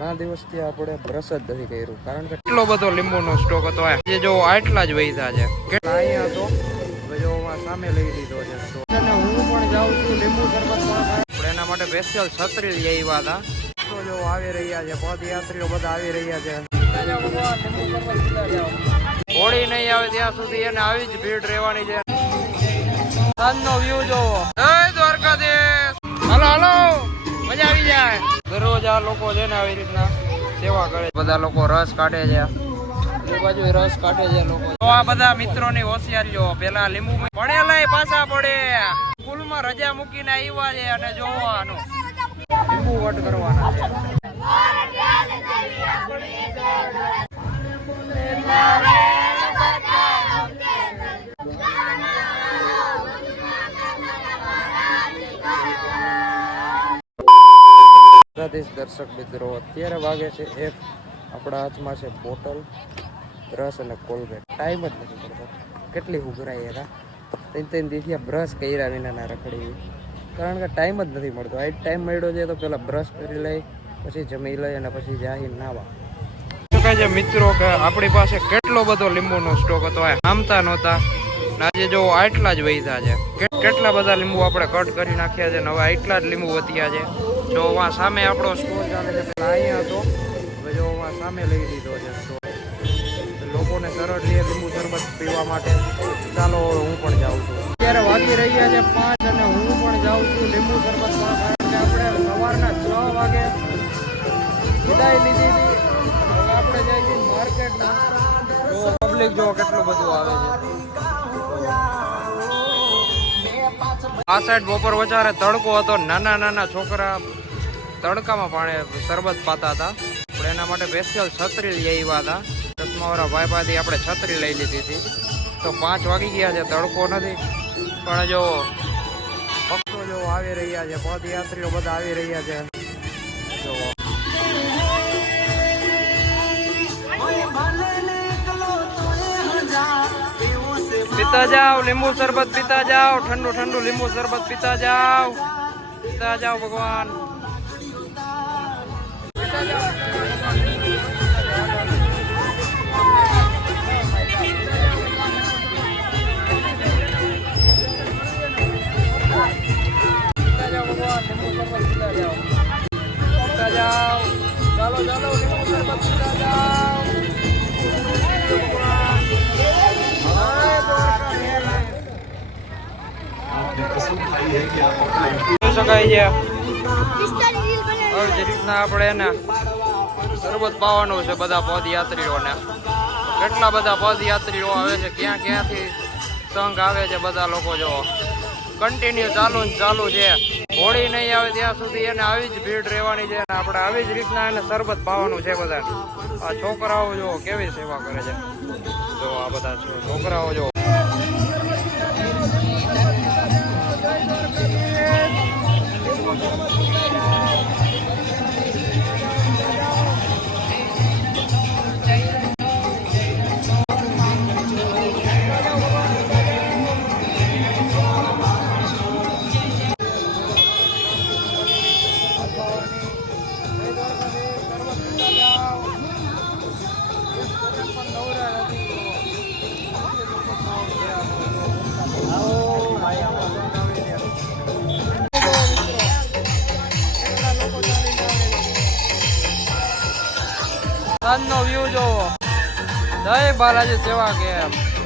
ઘણા દિવસથી આપણે બ્રશ જ નથી કર્યું. કારણ કે એટલો બધો લીંબુનો સ્ટોક હતો. જે જો આટલા જ વૈધા છે. અહીંયા હતો જો સામે લઈ લીધો છે અને હું પણ જાઉં છું લીંબુ શરબત પણ આપણે એના માટે સ્પેશિયલ છત્રી લઈ આવ્યા હતા. તો જો આવી રહ્યા છે પદયાત્રીઓ બધા આવી રહ્યા છે. હોળી નહીં આવે ત્યાં સુધી એને આવી જ ભીડ રહેવાની છે. સાંજનો વ્યૂ જોવો. જય દ્વારકાધીશ. Hello hello. મજા આવી જાય. દરરોજ આ લોકો છે ને આવી રીતના સેવા કરે બધા લોકો રસ કાઢે છે. એ રસ કાઢે છે આ બધા મિત્રોની હોશિયારીઓ, પેલા લીંબુ પડેલા પાછા પડે. સ્કૂલમાં રજા મૂકીને આવ્યા છે અને જોવાનું. લીંબુ વટ કરવાના છે. દ્વારકાધીશ દર્શક મિત્રો, અત્યારે વાગે છે એક. આપણા હાથમાં છે બોટલ, બ્રશ અને કોલગેટ. ટાઈમ જ નથી પડતો. કેટલી ઉઘરાઈ હતા ત્રણ ત્રણ દિવસથી આ બ્રશ કર્યા વિનાના રખડી કારણ કે ટાઈમ જ નથી મળતો. આ ટાઈમ મળ્યો છે તો પહેલાં બ્રશ કરી લઈ, પછી જમી લઈ અને પછી જાહી નાવા. કહે છે મિત્રો કે આપણી પાસે કેટલો બધો લીંબુનો સ્ટોક હતો એ આમતા નહોતા. આજે જો આટલા જ વૈધા છે. કેટલા બધા લીંબુ આપણે કટ કરી નાખ્યા છે ને હવે આટલા જ લીંબુ વધ્યા છે. જો વાં સામે આપણો સ્કોર ચાલે છે અહીંયા હતો. હવે જો વાં સામે લઈ લીધો છે. લોકોને સરળ લે લીંબુ શરબત પીવા માટે. ચાલો હું પણ જાઉં છું. અત્યારે વાગી રહ્યા છે પાંચ અને હું પણ જાઉં છું લીંબુ શરબત કારણ કે આપણે સવારના છ વાગે વિદાય લીધી હતી. હવે આપણે જઈએ માર્કેટમાં પબ્લિક જો કેટલું બધું આવે છે. આ સાઈડ બપોર વચારે તડકો હતો. નાના નાના છોકરા તડકામાં પાણી શરબત પાતા હતા. આપણે એના માટે સ્પેશિયલ છત્રી લઈ આવ્યા હતા. ચશ્માવાળા ભાઈ પાસેથી આપણે છત્રી લઈ લીધી હતી. તો પાંચ વાગી ગયા છે, તડકો નથી. પણ જો ભક્તો જો આવી રહ્યા છે, પદયાત્રીઓ બધા આવી રહ્યા છે. પીતા જાઓ, લીંબુ શરબત પીતા જાઓ, ઠંડુ ઠંડુ લીંબુ શરબત પીતા જાઓ. પીતા જાઓ ભગવાન. પીતા શકાય છે. રીતના આપણે એને શરબત પાવાનું છે બધા પદયાત્રીઓને. કેટલા બધા પદયાત્રીઓ આવે છે ક્યાં ક્યાંથી સંઘ આવે છે બધા લોકો જો કન્ટિન્યુ ચાલુ ને ચાલુ છે. હોળી નહીં આવે ત્યાં સુધી એને આવી જ ભીડ રહેવાની છે અને આપણે આવી જ રીતના એને શરબત પાવાનું છે બધા આ છોકરાઓ જો કેવી સેવા કરે છે. જો આ બધા છોકરાઓ જો બાલાજી સેવા કેમ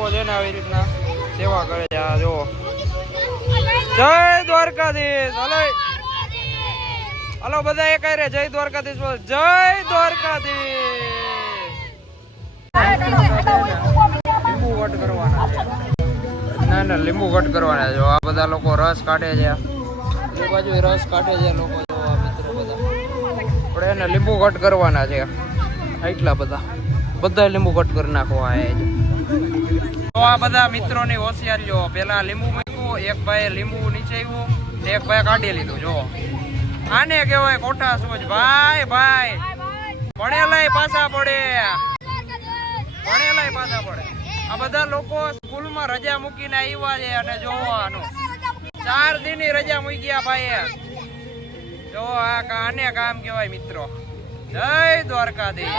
લોકો છે ને આવી રીતના સેવા કરે છે. આ જો જય દ્વારકાધીશ. હલો. હલો બધા એક રે? જય દ્વારકાધીશ બોલ. જય દ્વારકાધીશ. લીંબુ કરવાના ના ના, લીંબુ કટ કરવાના જો, આ બધા લોકો રસ કાઢે છે. એ બાજુ રસ કાઢે છે લોકો, જો, આ મિત્રો બધા. આપણે એને લીંબુ કટ કરવાના છે. એટલા બધા. બધા લીંબુ કટ કરી નાખવા આવ્યા છે. તો આ બધા મિત્રોની હોશિયારી જો પેલા લીંબુ મૂક્યું, એક ભાઈ લીંબુ નીચે એક ભાઈ કાઢી લીધું જો આને કહેવાય કોઠા સૂજ ભાઈ ભાઈ. ભણેલાય પાછા પડે. ભણેલાય પાછા પડે. આ બધા લોકો સ્કૂલમાં રજા મૂકીને આવ્યા છે અને જોવાનું. ચાર દિનની રજા મૂકી ગયા ભાઈએ. જો આ આને કામ કહેવાય મિત્રો. જય દ્વારકાધીશ.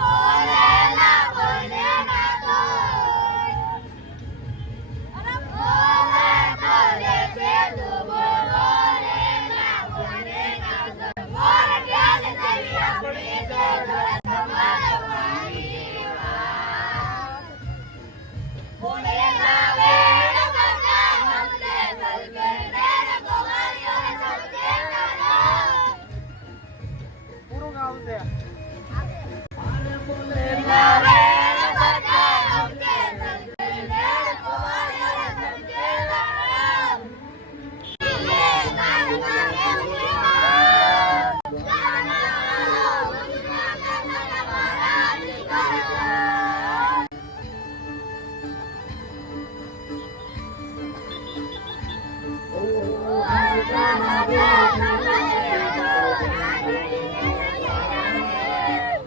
Oh!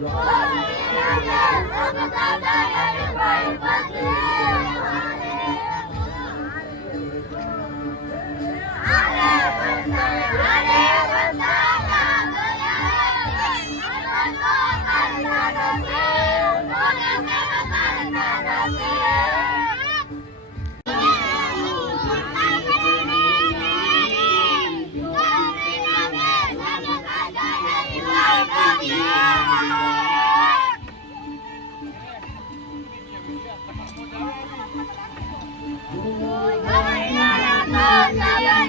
와!